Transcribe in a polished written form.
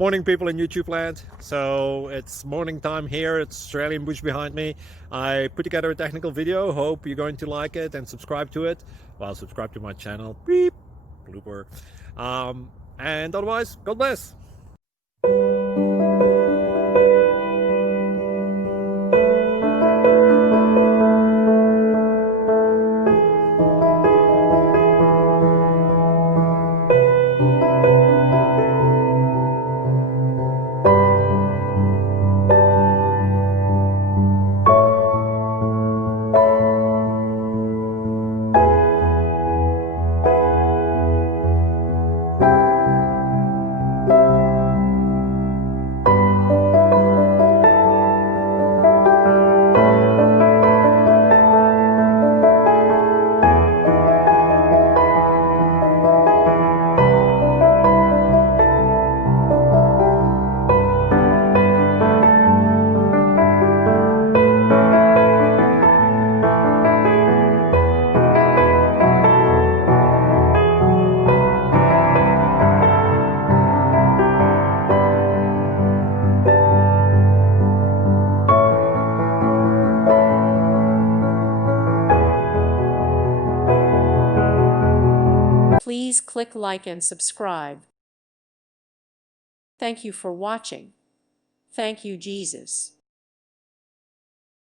Morning, people in YouTube land. So it's morning time here. It's Australian bush behind me. I put together a technical video. Hope you're going to like it and subscribe to it. Well, subscribe to my channel. Beep. Blooper. And otherwise, God bless. Please click like and subscribe. Thank you for watching. Thank you, Jesus.